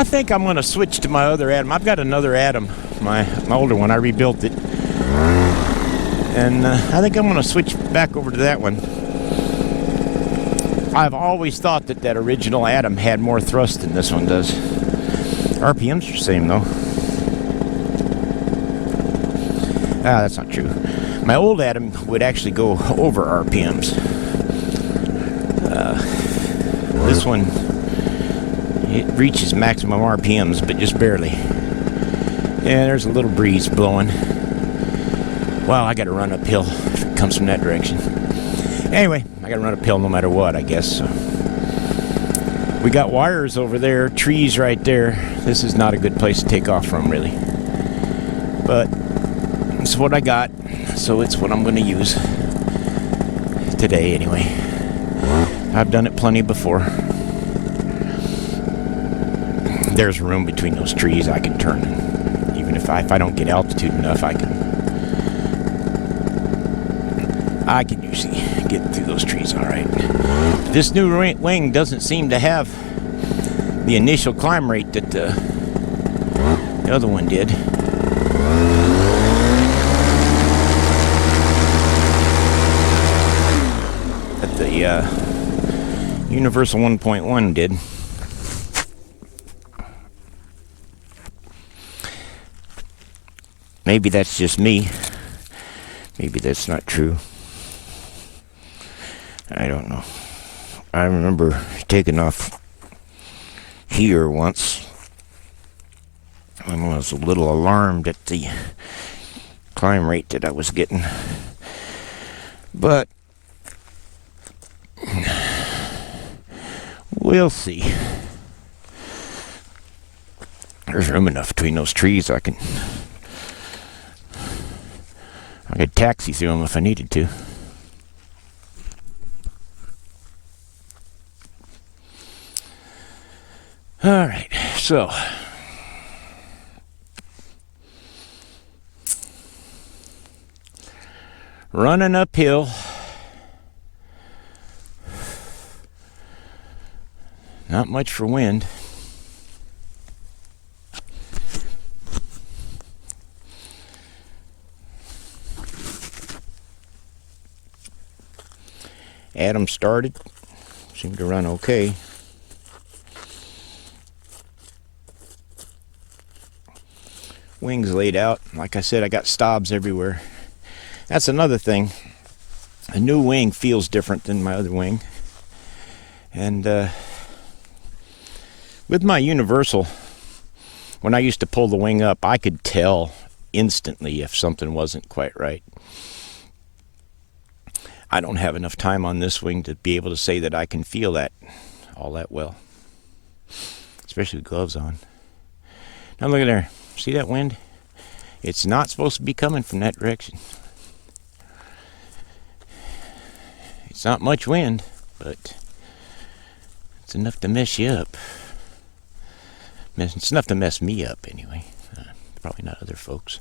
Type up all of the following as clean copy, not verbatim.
I think I'm going to switch to my other Atom. I've got another Atom, my older one. I rebuilt it. And I think I'm going to switch back over to that one. I've always thought that that original Atom had more thrust than this one does. RPMs are the same, though. Ah, that's not true. My old Atom would actually go over RPMs. This one, it reaches maximum RPMs, but just barely. Yeah, there's a little breeze blowing. Well, I gotta run uphill if it comes from that direction. Anyway, I gotta run uphill no matter what, I guess. So. We got wires over there, trees right there. This is not a good place to take off from, really. But it's what I got, so it's what I'm gonna use today, anyway. I've done it plenty before. There's room between those trees I can turn. Even if I don't get altitude enough, I can usually get through those trees all right. This new wing doesn't seem to have the initial climb rate that the other one did. That the Universal 1.1 did. Maybe that's just me. Maybe that's not true. I don't know. I remember taking off here once and I was a little alarmed at the climb rate that I was getting. But we'll see. There's room enough between those trees I could taxi through them if I needed to. All right, so running uphill. Not much for wind. Atom started. Seemed to run okay. Wings laid out. Like I said, I got stobs everywhere. That's another thing. A new wing feels different than my other wing. And with my Universal, when I used to pull the wing up, I could tell instantly if something wasn't quite right. I don't have enough time on this wing to be able to say that I can feel that all that well. Especially with gloves on. Now look at there. See that wind? It's not supposed to be coming from that direction. It's not much wind, but it's enough to mess you up. It's enough to mess me up anyway. Probably not other folks.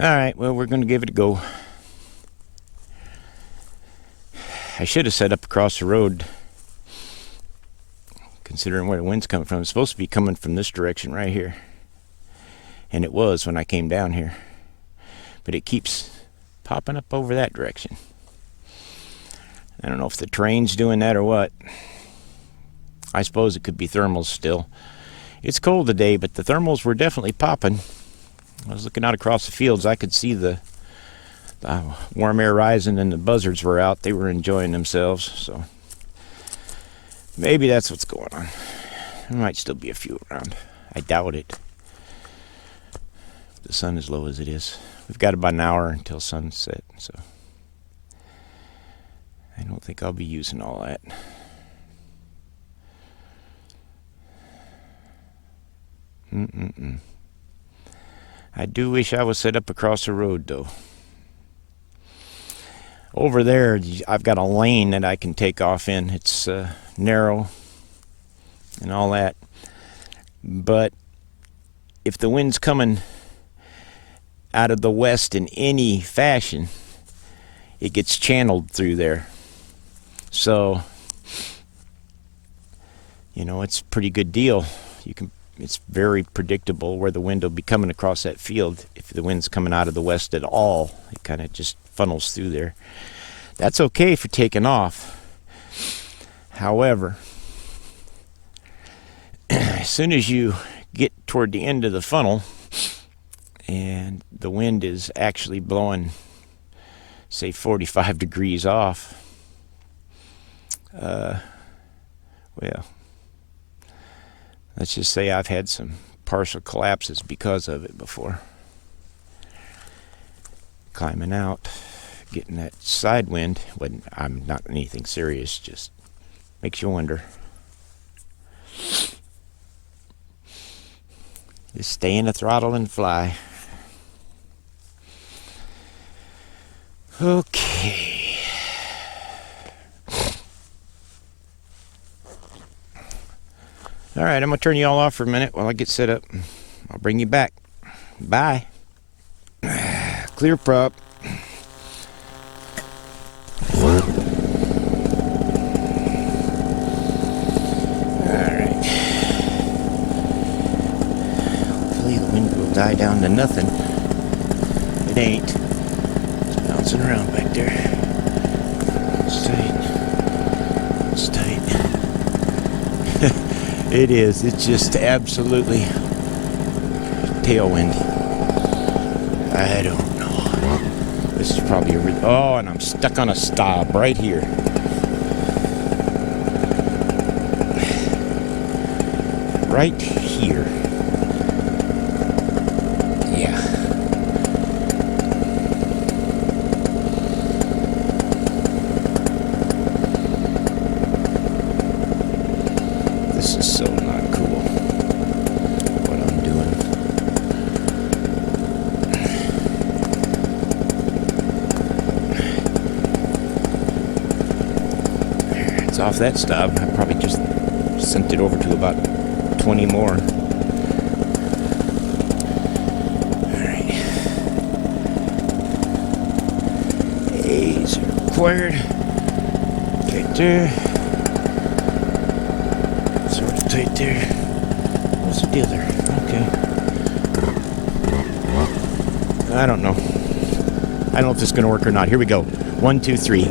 Alright, well, we're going to give it a go. I should have set up across the road, considering where the wind's coming from. It's supposed to be coming from this direction right here. And it was when I came down here. But it keeps popping up over that direction. I don't know if the terrain's doing that or what. I suppose it could be thermals still. It's cold today, but the thermals were definitely popping. I was looking out across the fields. I could see the warm air rising and the buzzards were out. They were enjoying themselves. So maybe that's what's going on. There might still be a few around. I doubt it. The sun is low as it is. We've got about an hour until sunset, so I don't think I'll be using all that. I do wish I was set up across the road, though. Over there, I've got a lane that I can take off in. It's narrow and all that. But if the wind's coming out of the west in any fashion, it gets channeled through there. So it's a pretty good deal. It's very predictable where the wind will be coming across that field. If the wind's coming out of the west at all, it kind of just funnels through there. That's okay for taking off. However, as soon as you get toward the end of the funnel and the wind is actually blowing, say, 45 degrees off, well, let's just say I've had some partial collapses because of it before. Climbing out, getting that side wind, when I'm not anything serious, just makes you wonder. Just stay in the throttle and fly. Okay. All right, I'm going to turn you all off for a minute while I get set up. I'll bring you back. Bye. Clear prop. All right. Hopefully the wind will die down to nothing. It ain't. It's bouncing around back there. It's tight. It's tight. It is. It's just absolutely tailwind. I don't know. This is probably a... Oh, and I'm stuck on a stop right here. Right here. Yeah. This is so not cool, what I'm doing. It's off that stop. I probably just sent it over to about 20 more. Alright. A's are required. Right there. Right there. What's the deal there? Okay. I don't know. I don't know if this is going to work or not. Here we go. 1, 2, 3.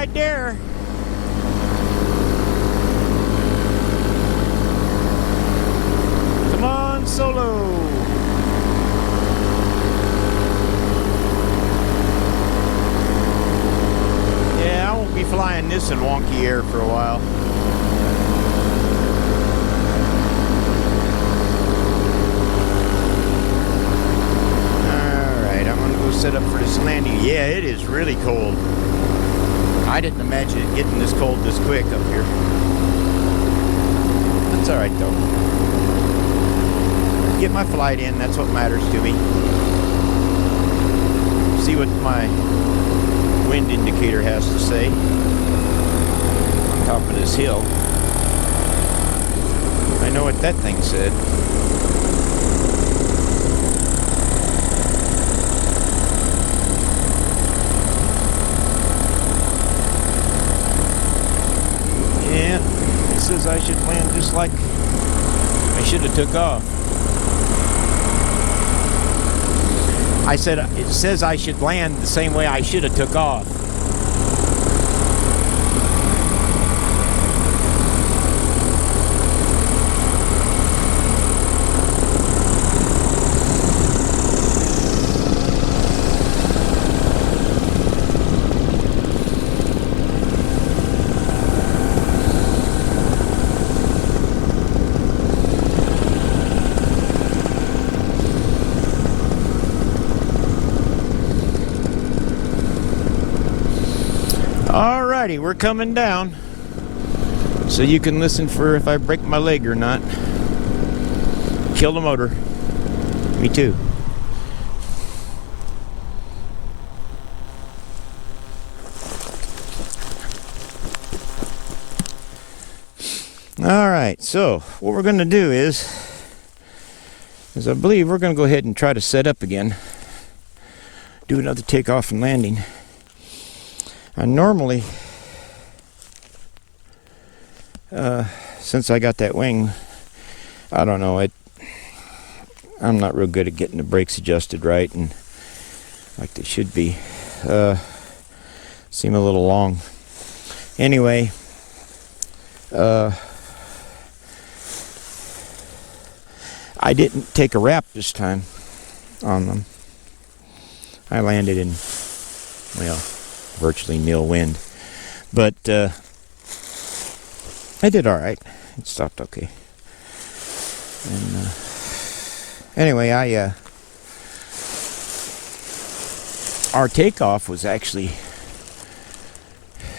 right there. Come on, Solo. Yeah, I won't be flying this in wonky air for a while. Alright, I'm gonna go set up for this landing. Yeah, it is really cold. I didn't imagine it getting this cold this quick up here. That's alright though. Get my flight in, that's what matters to me. See what my wind indicator has to say on top of this hill. I know what that thing said. Yeah, it says I should land just like I should have took off. I said it says I should land the same way I should have took off. Alrighty, we're coming down, so you can listen for if I break my leg or not. Kill the motor. Me too. Alright, so what we're going to do is I believe we're going to go ahead and try to set up again. Do another takeoff and landing. I normally, since I got that wing, I don't know, I'm not real good at getting the brakes adjusted right and like they should be. Seem a little long. Anyway, I didn't take a wrap this time on them. I landed in, well, virtually nil wind, but I did all right. It stopped okay. And anyway, our takeoff was actually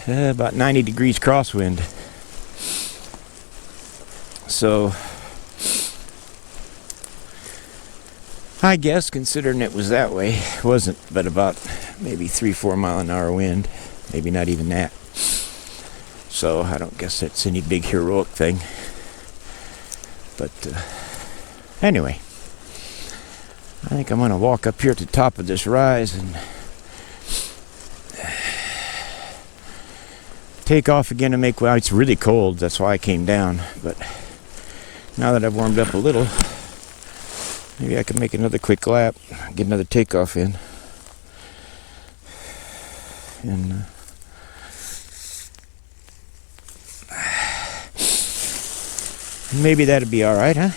about 90 degrees crosswind. So I guess, considering it was that way, it wasn't but about maybe 3-4 mile an hour wind, maybe not even that. So I don't guess that's any big heroic thing. But anyway, I think I'm going to walk up here at the top of this rise and take off again and make, well, it's really cold, that's why I came down. But now that I've warmed up a little, maybe I can make another quick lap, get another takeoff in. And maybe that'd be all right, huh?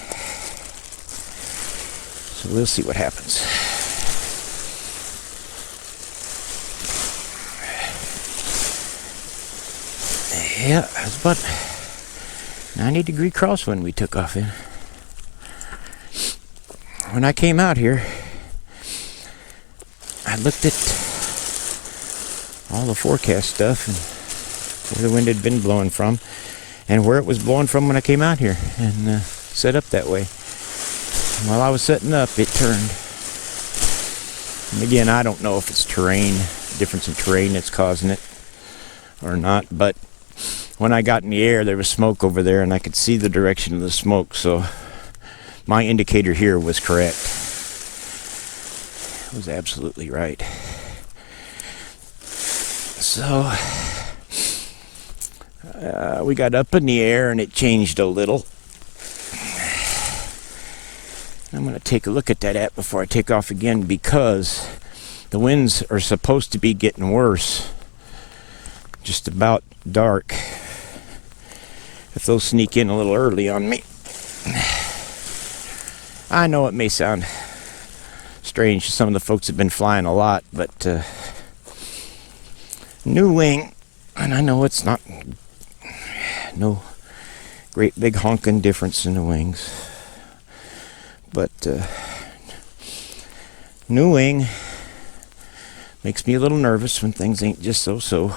So we'll see what happens. Yeah, it's about 90-degree crosswind we took off in. When I came out here, I looked at all the forecast stuff and where the wind had been blowing from and where it was blowing from when I came out here and set up that way. And while I was setting up, it turned. And again, I don't know if it's terrain, difference in terrain that's causing it or not, but when I got in the air, there was smoke over there and I could see the direction of the smoke, so my indicator here was correct. It was absolutely right. So we got up in the air and it changed a little. I'm going to take a look at that before I take off again, because the winds are supposed to be getting worse just about dark. If those sneak in a little early on me. I know it may sound strange to some of the folks that have been flying a lot, but new wing, and I know it's not no great big honking difference in the wings, but new wing makes me a little nervous when things ain't just so.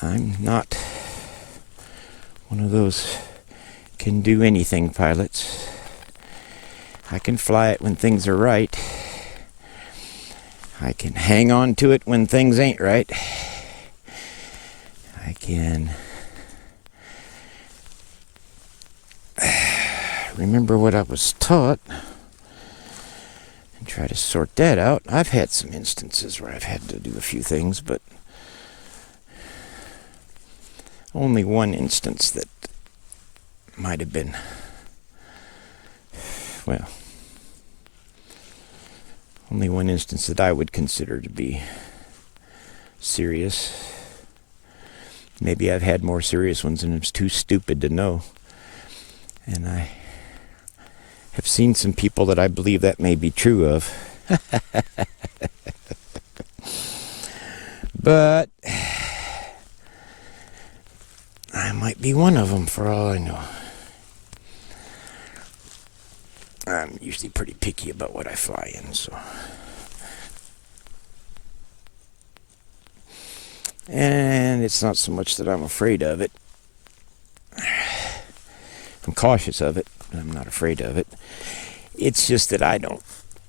I'm not one of those can do anything pilots. I can fly it when things are right. I can hang on to it when things ain't right. I can remember what I was taught and try to sort that out. I've had some instances where I've had to do a few things, but only one instance that might have been, well, only one instance that I would consider to be serious. Maybe I've had more serious ones and it's too stupid to know. And I have seen some people that I believe that may be true of. But I might be one of them for all I know. I'm usually pretty picky about what I fly in, so. And it's not so much that I'm afraid of it. I'm cautious of it, but I'm not afraid of it. It's just that I don't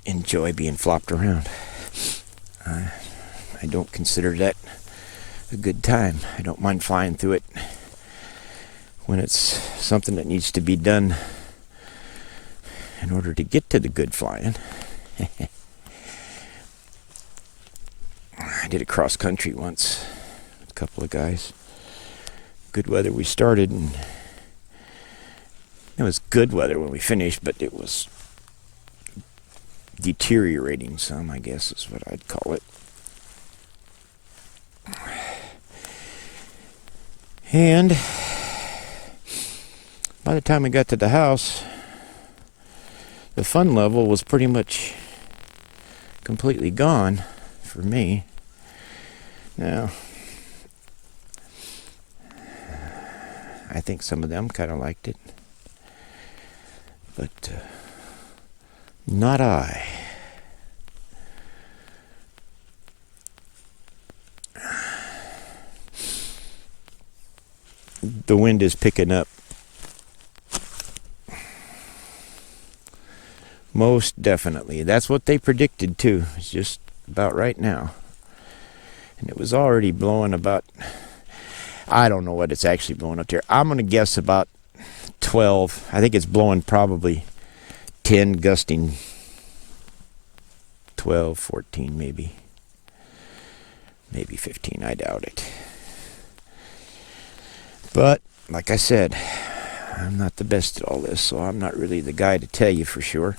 enjoy being flopped around. I don't consider that a good time. I don't mind flying through it when it's something that needs to be done in order to get to the good flying. I did a cross country once with a couple of guys. Good weather we started, and it was good weather when we finished, but it was deteriorating some, I guess is what I'd call it. And by the time we got to the house, the fun level was pretty much completely gone for me. Now, I think some of them kind of liked it, but not I. The wind is picking up. Most definitely. That's what they predicted too. It's just about right now. And it was already blowing about, I don't know what it's actually blowing up there. I'm going to guess about 12. I think it's blowing probably 10, gusting 12, 14 maybe. Maybe 15, I doubt it. But, like I said, I'm not the best at all this, so I'm not really the guy to tell you for sure.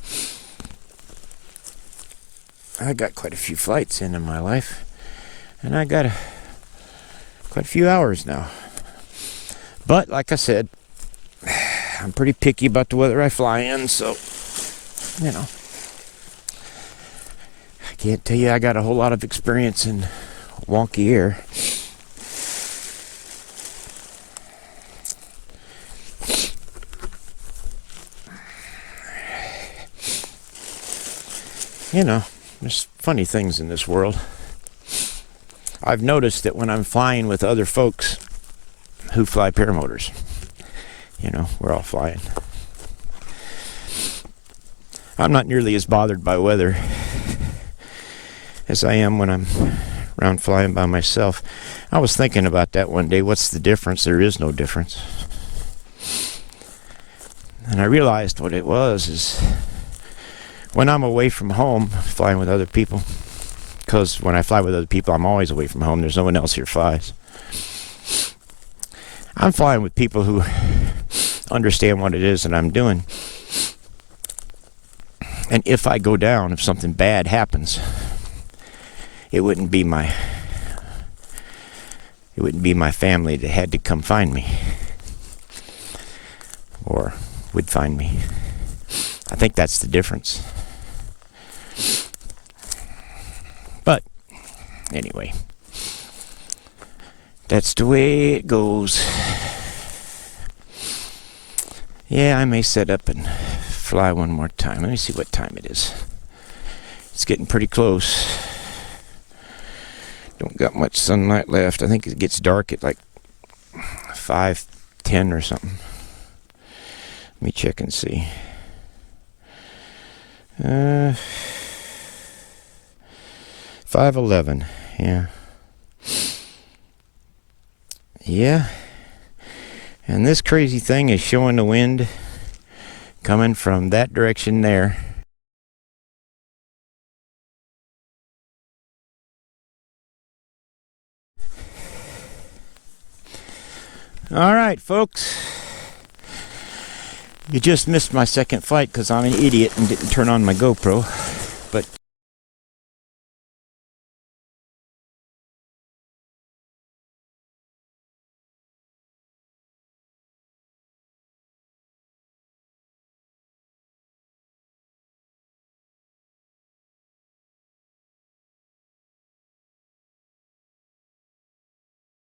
I got quite a few flights in my life, and I got quite a few hours now. But, like I said, I'm pretty picky about the weather I fly in, so, you know. I can't tell you I got a whole lot of experience in wonky air. You know, there's funny things in this world. I've noticed that when I'm flying with other folks who fly paramotors, you know, we're all flying. I'm not nearly as bothered by weather as I am when I'm around flying by myself. I was thinking about that one day. What's the difference? There is no difference. And I realized what it was is when I'm away from home, flying with other people, because when I fly with other people, I'm always away from home. There's no one else here flies. I'm flying with people who understand what it is that I'm doing. And if I go down, if something bad happens, it wouldn't be my it wouldn't be my family that had to come find me. Or would find me. I think that's the difference. But, anyway. That's the way it goes. Yeah, I may set up and fly one more time. Let me see what time it is. It's getting pretty close. Don't got much sunlight left. I think it gets dark at like 5:10 or something. Let me check and see. 5:11. Yeah. Yeah. And this crazy thing is showing the wind coming from that direction there. All right, folks. You just missed my second flight because I'm an idiot and didn't turn on my GoPro.